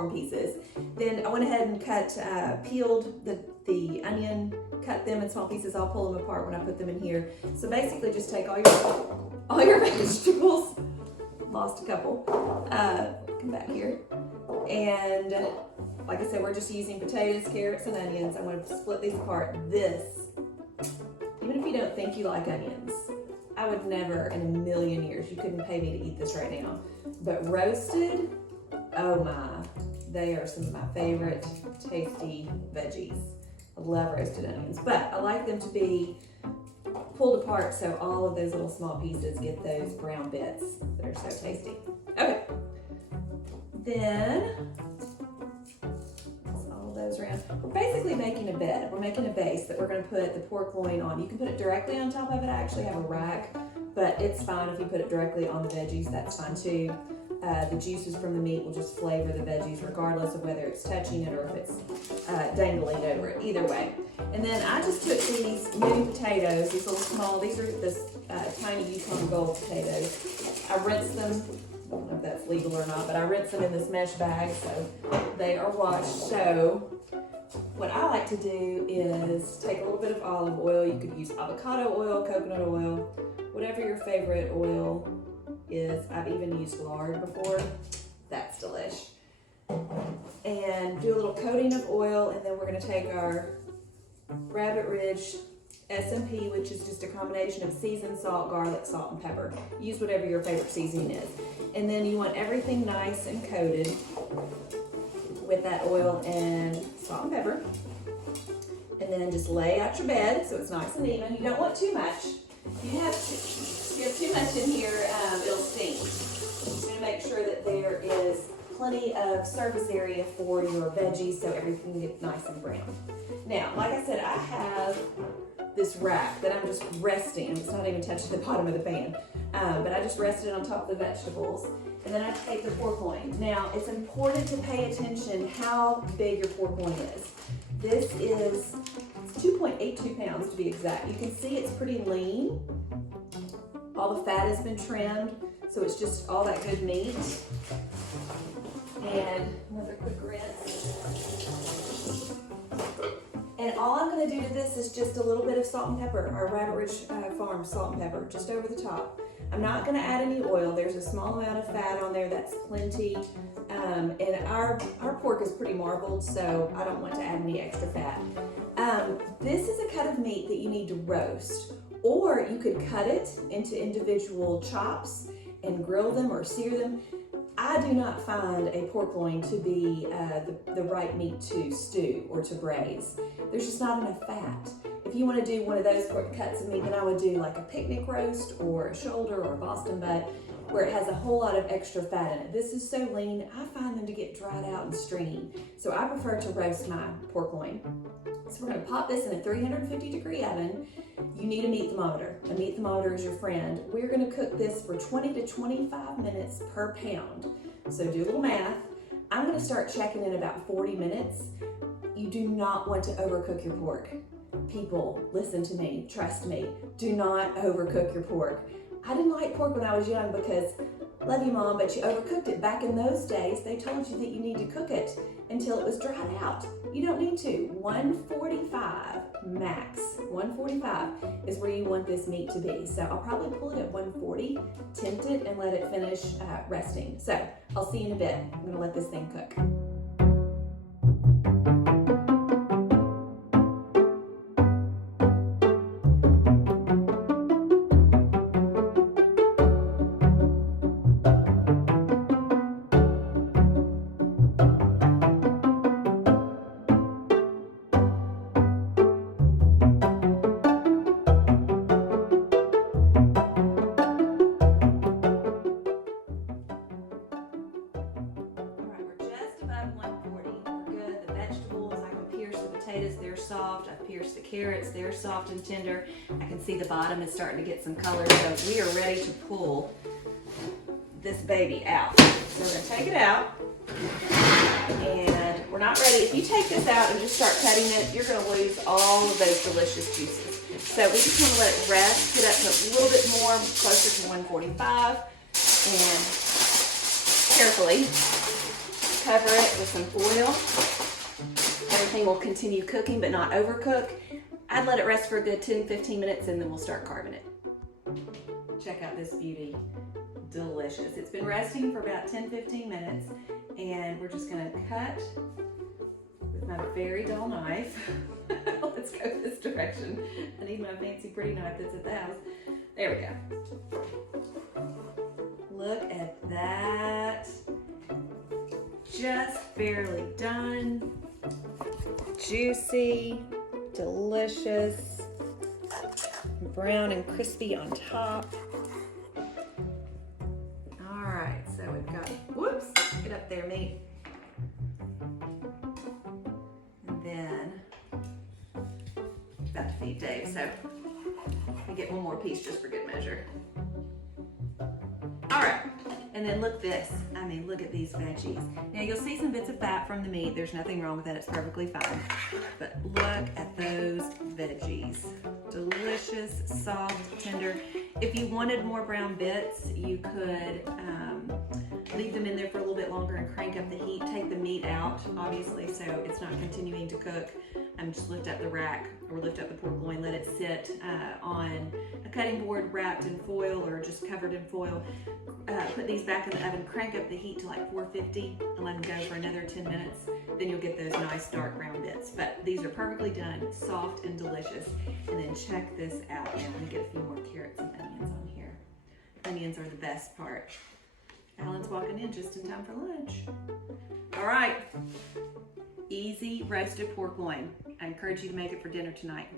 form pieces. Then I went ahead and peeled the onion, cut them in small pieces. I'll pull them apart when I put them in here. So basically just take all your vegetables, lost a couple, come back here. And like I said, we're just using potatoes, carrots, and onions. I'm going to split these apart. This, even if you don't think you like onions, I would never in a million years, you couldn't pay me to eat this right now. But roasted, oh my, they are some of my favorite tasty veggies. I love roasted onions, but I like them to be pulled apart so all of those little small pieces get those brown bits that are so tasty. Okay, then all those around. We're basically making a bed. We're making a base that we're going to put the pork loin on. You can put it directly on top of it. I actually have a rack, but it's fine if you put it directly on the veggies. That's fine too. The juices from the meat will just flavor the veggies regardless of whether it's touching it or if it's dangling over it, either way. And then I just took these mini potatoes, these little small, these are the tiny Yukon Gold potatoes. I rinsed them, I don't know if that's legal or not, but I rinsed them in this mesh bag so they are washed. So what I like to do is take a little bit of olive oil. You could use avocado oil, coconut oil, whatever your favorite oil is. I've even used lard before. That's delish. And do a little coating of oil, and then we're going to take our Rabbit Ridge S&P, which is just a combination of seasoned salt, garlic, salt, and pepper. Use whatever your favorite seasoning is. And then you want everything nice and coated with that oil and salt and pepper. And then just lay out your bed so it's nice and even. You don't want too much. If you have too much in here, it'll stink. You're going to make sure that there is plenty of surface area for your veggies so everything gets nice and brown. Now, like I said, I have this rack that I'm just resting. It's not even touching the bottom of the pan, but I just rested on top of the vegetables. And then I take the pork loin. Now, it's important to pay attention how big your pork loin is. This is 2.82 pounds to be exact. You can see it's pretty lean. All the fat has been trimmed, so it's just all that good meat. And another quick rinse. And all I'm going to do to this is just a little bit of salt and pepper, our Rabbit Ridge Farm salt and pepper, just over the top. I'm not going to add any oil. There's a small amount of fat on there, that's plenty. And our pork is pretty marbled, so I don't want to add any extra fat. This is a cut of meat that you need to roast, or you could cut it into individual chops and grill them or sear them. I do not find a pork loin to be the right meat to stew or to braise. There's just not enough fat. If you want to do one of those cuts of meat, then I would do like a picnic roast or a shoulder or a Boston butt where it has a whole lot of extra fat in it. This is so lean, I find them to get dried out and stringy. So I prefer to roast my pork loin. So we're going to pop this in a 350-degree oven. You need a meat thermometer. A meat thermometer is your friend. We're going to cook this for 20 to 25 minutes per pound. So do a little math. I'm going to start checking in about 40 minutes. You do not want to overcook your pork. People, listen to me, trust me, do not overcook your pork. I didn't like pork when I was young because, love you Mom, but you overcooked it. Back in those days, they told you that you need to cook it until it was dried out. You don't need to. 145 max. 145 is where you want this meat to be. So I'll probably pull it at 140, tempt it, and let it finish resting. So I'll see you in a bit. I'm gonna let this thing cook. They're soft. I've pierced the carrots. They're soft and tender. I can see the bottom is starting to get some color. So we are ready to pull this baby out. So we're going to take it out. And we're not ready. If you take this out and just start cutting it, you're going to lose all of those delicious juices. So we just want to let it rest, get up to a little bit more, closer to 145. And carefully cover it with some foil. Everything will continue cooking, but not overcook. I'd let it rest for a good 10-15 minutes and then we'll start carving it. Check out this beauty. Delicious. It's been resting for about 10-15 minutes, and we're just gonna cut with my very dull knife. Let's go this direction. I need my fancy pretty knife that's at the house. There we go. Look at that. Just barely done. Juicy, delicious, brown and crispy on top. All right, so we've got, whoops, get up there, meat. And then, about to feed Dave, so I get one more piece just for good measure. All right, and then look this. I mean, look at these veggies. Now you'll see some bits of fat from the meat. There's nothing wrong with that, it's perfectly fine. But look at those veggies. Delicious, soft, tender. If you wanted more brown bits, you could leave them in there for a little bit longer and crank up the heat. Take the meat out, obviously, so it's not continuing to cook. Just lift up the rack or lift up the pork loin, let it sit on a cutting board wrapped in foil or just covered in foil. Put these back in the oven, crank up the heat to like 450 and let them go for another 10 minutes. Then you'll get those nice dark brown bits. But these are perfectly done, soft and delicious. And then check this out. And let me get a few more carrots and onions on here. Onions are the best part. Alan's walking in just in time for lunch. All right, easy roasted pork loin. I encourage you to make it for dinner tonight.